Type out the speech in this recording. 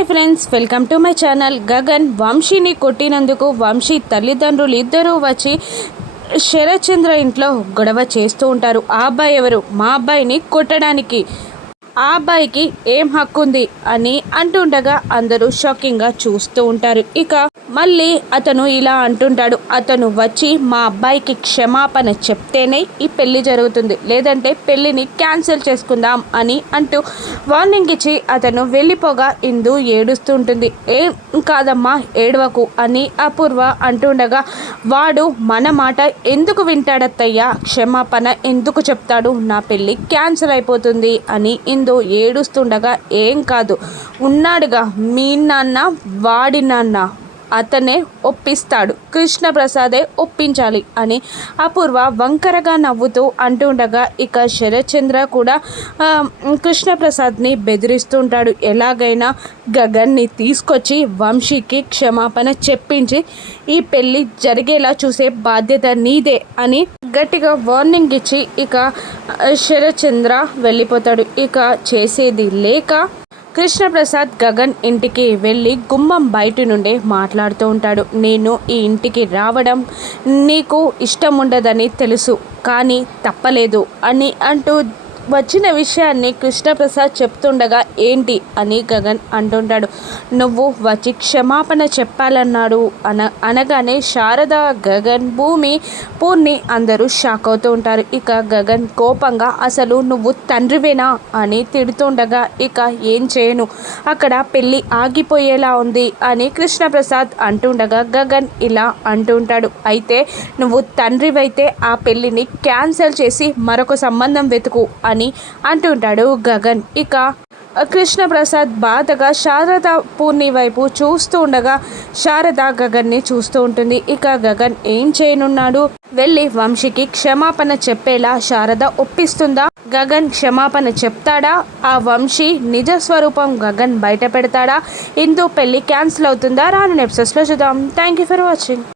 Hi friends, welcome to my channel. Gagan వంశీని కొట్టినందుకు వంశీ తల్లిదండ్రులు ఇద్దరూ వచ్చి శరత్చంద్ర ఇంట్లో గొడవ చేస్తూ ఉంటారు. ఆ అబ్బాయి ఎవరు? మా అబ్బాయిని కొట్టడానికి ఆ అబ్బాయికి ఏం హక్కు ఉంది అని అంటుండగా అందరూ షాకింగ్గా చూస్తూ ఉంటారు. ఇక మళ్ళీ అతను ఇలా అంటుంటాడు, అతను వచ్చి మా అబ్బాయికి క్షమాపణ చెప్తేనే ఈ పెళ్లి జరుగుతుంది, లేదంటే పెళ్లిని క్యాన్సిల్ చేసుకుందాం అని అంటూ వార్నింగ్ ఇచ్చి అతను వెళ్ళిపోగా ఇందు ఏడుస్తూ ఉంటుంది. ఏం కాదమ్మా, ఏడవకు అని అపూర్వ అంటుండగా, వాడు మన మాట ఎందుకు వింటాడత్తయ్యా, క్షమాపణ ఎందుకు చెప్తాడు, నా పెళ్ళి క్యాన్సిల్ అయిపోతుంది అని ఇందు ఏడుస్తుండగా, ఏం కాదు, ఉన్నాడుగా మీ నాన్న, వాడి నాన్న, అతనే ఒప్పిస్తాడు, కృష్ణప్రసాదే ఒప్పించాలి అని అపూర్వ వంకరగా నవ్వుతూ అంటుండగా, ఇక శరత్చంద్ర కూడా కృష్ణప్రసాద్ని బెదిరిస్తుంటాడు. ఎలాగైనా గగన్ని తీసుకొచ్చి వంశీకి క్షమాపణ చెప్పించి ఈ పెళ్ళి జరిగేలా చూసే బాధ్యత నీదే అని గట్టిగా వార్నింగ్ ఇచ్చి ఇక శరత్చంద్ర వెళ్ళిపోతాడు. ఇక చేసేది లేక కృష్ణప్రసాద్ గగన్ ఇంటికి వెళ్ళి గుమ్మం బయట నుండే మాట్లాడుతూ ఉంటాడు. నేను ఈ ఇంటికి రావడం నీకు ఇష్టం ఉండదని తెలుసు, కానీ తప్పలేదు అని అంటూ వచ్చిన విషయాన్ని కృష్ణప్రసాద్ చెప్తుండగా, ఏంటి అని గగన్ అంటుంటాడు. నువ్వు వచ్చి క్షమాపణ చెప్పాలన్నాడు అనగానే శారద, గగన్, భూమి, పూర్ణి అందరూ షాక్ అవుతూ ఉంటారు. ఇక గగన్ కోపంగా, అసలు నువ్వు తండ్రివేనా అని తిడుతుండగా, ఇక ఏం చేయను, అక్కడ పెళ్ళి ఆగిపోయేలా ఉంది అని కృష్ణప్రసాద్ అంటుండగా గగన్ ఇలా అంటుంటాడు, అయితే నువ్వు తండ్రివైతే ఆ పెళ్ళిని క్యాన్సిల్ చేసి మరొక సంబంధం వెతుకు అని అంటుంటాడు గగన్. ఇక కృష్ణప్రసాద్ బాధగా శారద, పూర్ణి వైపు చూస్తూ ఉండగా శారద గగన్ని చూస్తూ ఉంటుంది. ఇక గగన్ ఏం చేయనున్నాడు? వెళ్ళి వంశీకి క్షమాపణ చెప్పేలా శారద ఒప్పిస్తుందా? గగన్ క్షమాపణ చెప్తాడా? ఆ వంశీ నిజ స్వరూపం గగన్ బయట పెడతాడా? ఇందు పెళ్లి క్యాన్సిల్ అవుతుందా? రాను ఎపిసోడ్స్లో చూద్దాం. Thank you for watching.